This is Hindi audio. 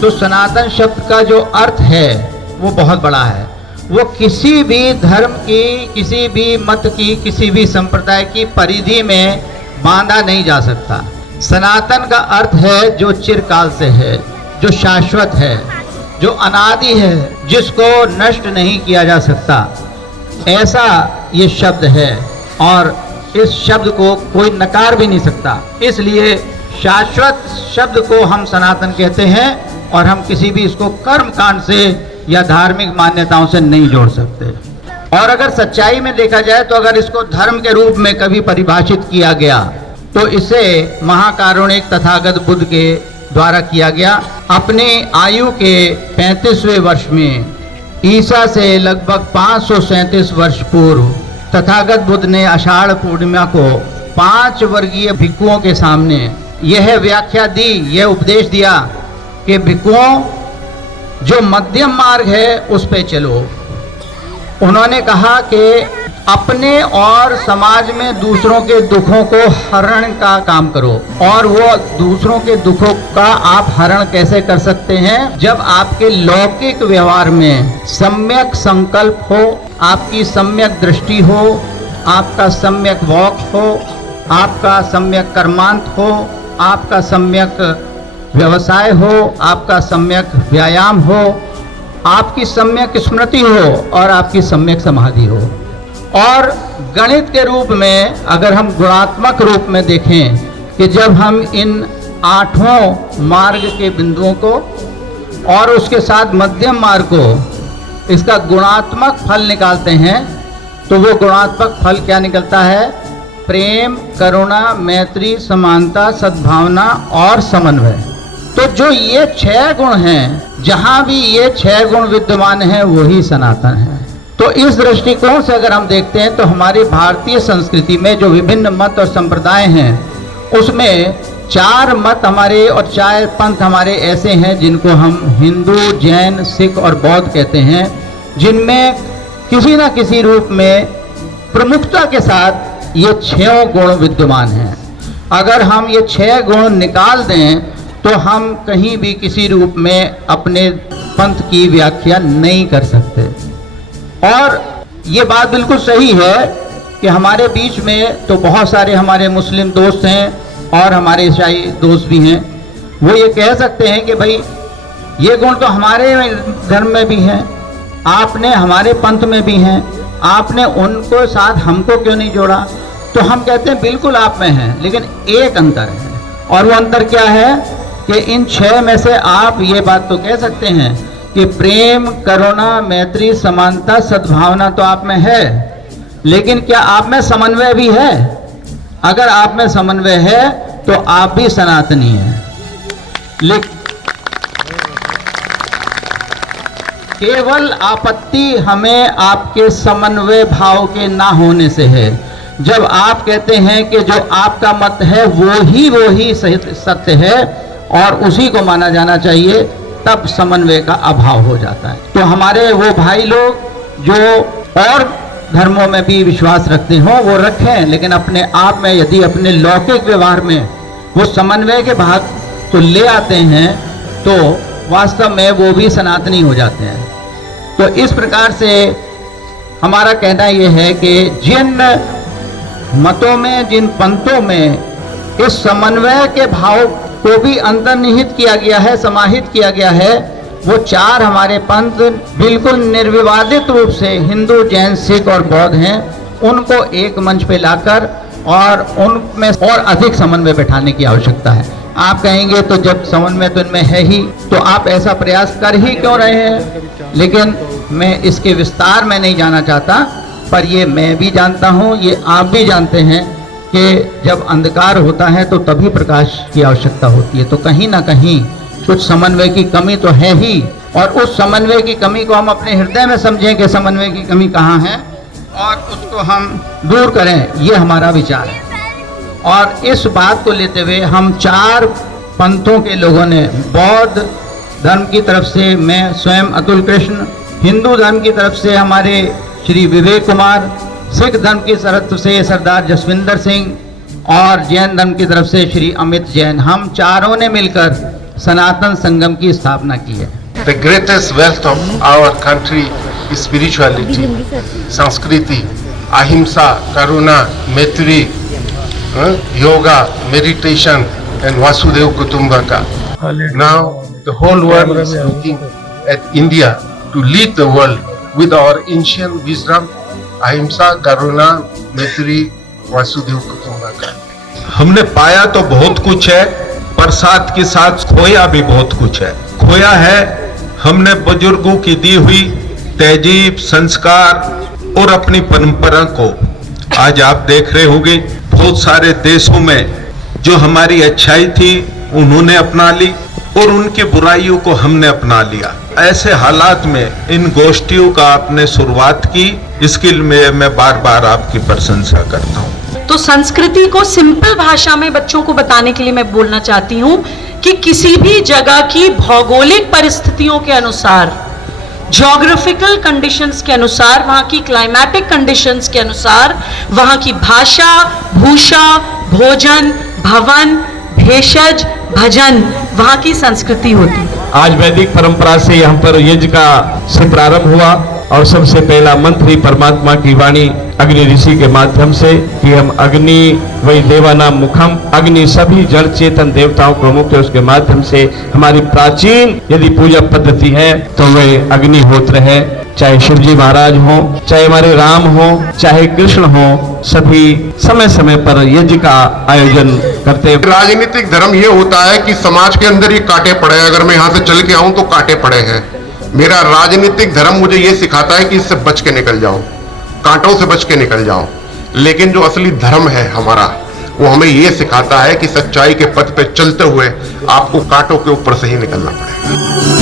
तो सनातन शब्द का जो अर्थ है वो बहुत बड़ा है। वो किसी भी धर्म की, किसी भी मत की, किसी भी संप्रदाय की परिधि में बांधा नहीं जा सकता। सनातन का अर्थ है जो चिरकाल से है, जो शाश्वत है, जो अनादि है, जिसको नष्ट नहीं किया जा सकता, ऐसा ये शब्द है। और इस शब्द को कोई नकार भी नहीं सकता। इसलिए शाश्वत शब्द को हम सनातन कहते हैं और हम किसी भी इसको कर्म कांड से या धार्मिक मान्यताओं से नहीं जोड़ सकते। और अगर सच्चाई में देखा जाए तो अगर इसको धर्म के रूप में कभी परिभाषित किया गया तो इसे महाकारुणिक तथागत बुद्ध के द्वारा किया गया। अपने आयु के 35वें वर्ष में, ईसा से लगभग 537 वर्ष पूर्व, तथागत बुद्ध ने आषाढ़ पूर्णिमा को 5 वर्गीय भिक्षुओं के सामने यह व्याख्या दी, यह उपदेश दिया कि भिक्षुओं, जो मध्यम मार्ग है उस पे चलो। उन्होंने कहा कि अपने और समाज में दूसरों के दुखों को हरण का काम करो। और वो दूसरों के दुखों का आप हरण कैसे कर सकते हैं? जब आपके लौकिक व्यवहार में सम्यक संकल्प हो, आपकी सम्यक दृष्टि हो, आपका सम्यक वॉक हो, आपका सम्यक कर्मांत हो, आपका सम्यक व्यवसाय हो, आपका सम्यक व्यायाम हो, आपकी सम्यक स्मृति हो और आपकी सम्यक समाधि हो। और गणित के रूप में अगर हम गुणात्मक रूप में देखें कि जब हम इन 8 मार्ग के बिंदुओं को और उसके साथ मध्यम मार्ग को, इसका गुणात्मक फल निकालते हैं तो वो गुणात्मक फल क्या निकलता है? प्रेम, करुणा, मैत्री, समानता, सद्भावना और समन्वय। तो जो ये 6 गुण हैं, जहां भी ये 6 गुण विद्यमान हैं वही सनातन है। तो इस दृष्टिकोण से अगर हम देखते हैं तो हमारी भारतीय संस्कृति में जो विभिन्न मत और संप्रदाय हैं उसमें 4 मत हमारे और 4 पंथ हमारे ऐसे हैं जिनको हम हिंदू, जैन, सिख और बौद्ध कहते हैं, जिनमें किसी न किसी रूप में प्रमुखता के साथ ये 6 गुण विद्यमान हैं। अगर हम ये 6 गुण निकाल दें तो हम कहीं भी किसी रूप में अपने पंथ की व्याख्या नहीं कर सकते। और ये बात बिल्कुल सही है कि हमारे बीच में तो बहुत सारे हमारे मुस्लिम दोस्त हैं और हमारे ईसाई दोस्त भी हैं। वो ये कह सकते हैं कि भाई ये गुण तो हमारे धर्म में भी हैं, आपने हमारे पंथ में भी हैं, आपने उनको साथ हमको क्यों नहीं जोड़ा? तो हम कहते हैं बिल्कुल आप में हैं, लेकिन एक अंतर है। और वो अंतर क्या है कि इन 6 में से आप ये बात तो कह सकते हैं कि प्रेम, करुणा, मैत्री, समानता, सद्भावना तो आप में है, लेकिन क्या आप में समन्वय भी है? अगर आप में समन्वय है तो आप भी सनातनी हैं। लेकिन केवल आपत्ति हमें आपके समन्वय भाव के ना होने से है। जब आप कहते हैं कि जो आपका मत है वो ही सत्य है और उसी को माना जाना चाहिए, तब समन्वय का अभाव हो जाता है। तो हमारे वो भाई लोग जो और धर्मों में भी विश्वास रखते हो वो रखें, लेकिन अपने आप में यदि अपने लौकिक व्यवहार में वो समन्वय के भाग को ले आते हैं तो वास्तव में वो भी सनातनी हो जाते हैं। तो इस प्रकार से हमारा कहना ये है कि जिन मतों में, जिन पंथों में इस समन्वय के भाव को भी अंतर्निहित किया गया है, समाहित किया गया है, वो 4 हमारे पंथ बिल्कुल निर्विवादित रूप से हिंदू, जैन, सिख और बौद्ध हैं। उनको एक मंच पे लाकर और उनमें और अधिक समन्वय बैठाने की आवश्यकता है। आप कहेंगे तो जब समन्वय तो इनमें है ही, तो आप ऐसा प्रयास कर ही क्यों रहे हैं? लेकिन मैं इसके विस्तार में नहीं जाना चाहता, पर ये मैं भी जानता हूँ, ये आप भी जानते हैं कि जब अंधकार होता है तो तभी प्रकाश की आवश्यकता होती है। तो कहीं ना कहीं कुछ समन्वय की कमी तो है ही, और उस समन्वय की कमी को हम अपने हृदय में समझें कि समन्वय की कमी कहाँ है और उसको हम दूर करें, ये हमारा विचार है। और इस बात को लेते हुए हम 4 पंथों के लोगों ने, बौद्ध धर्म की तरफ से मैं स्वयं अतुल कृष्ण, हिंदू धर्म की तरफ से हमारे श्री विवेक कुमार, सिख धर्म की तरफ से सरदार जसविंदर सिंह और जैन धर्म की तरफ से श्री अमित जैन, हम चारों ने मिलकर सनातन संगम की स्थापना की है। The greatest wealth of our country is spirituality, Sanskriti, Ahimsa, Karuna, Maitri, yoga, meditation, and Vasudhaiva Kutumbaka. Now the whole world is looking at India to lead the world with our ancient wisdom, Ahimsa, Karuna, Maitri, Vasudhaiva Kutumbaka. हमने पाया तो बहुत कुछ है, प्रसाद के साथ खोया भी बहुत कुछ है। खोया है हमने बुजुर्गों की दी हुई तहजीब, संस्कार और अपनी परंपरा को। आज आप देख रहे होंगे बहुत सारे देशों में जो हमारी अच्छाई थी उन्होंने अपना ली और उनकी बुराइयों को हमने अपना लिया। ऐसे हालात में इन गोष्ठियों का आपने शुरुआत की, इसके लिए मैं बार बार आपकी प्रशंसा करता हूँ। तो संस्कृति को सिंपल भाषा में बच्चों को बताने के लिए मैं बोलना चाहती हूँ कि किसी भी जगह की भौगोलिक परिस्थितियों के अनुसार, ज्योग्राफिकल कंडीशंस के अनुसार, वहाँ की क्लाइमेटिक कंडीशंस के अनुसार, वहाँ की भाषा, भूषा, भोजन, भवन, भेषज, भजन, वहाँ की संस्कृति होती है। आज वैदिक परंपरा से यहाँ पर यज्ञ का से प्रारंभ हुआ और सबसे पहला मंत्र ही परमात्मा की वाणी अग्नि ऋषि के माध्यम से कि हम अग्नि वही देवानाम मुखम, अग्नि सभी जड़ चेतन देवताओं को मुक्त है, उसके माध्यम से हमारी प्राचीन यदि पूजा पद्धति है तो वह अग्निहोत्र है। चाहे शिव जी महाराज हो, चाहे हमारे राम हो, चाहे कृष्ण हो, सभी समय समय पर यज्ञ का आयोजन करते हैं। राजनीतिक धर्म ये होता है कि समाज के अंदर ही कांटे पड़े हैं, अगर मैं यहाँ से चल के आऊं तो कांटे पड़े हैं। मेरा राजनीतिक धर्म मुझे ये सिखाता है कि इससे बच के निकल जाओ, कांटों से बच के निकल जाओ। लेकिन जो असली धर्म है हमारा, वो हमें ये सिखाता है कि सच्चाई के पथ पे चलते हुए आपको कांटों के ऊपर से ही निकलना पड़ेगा।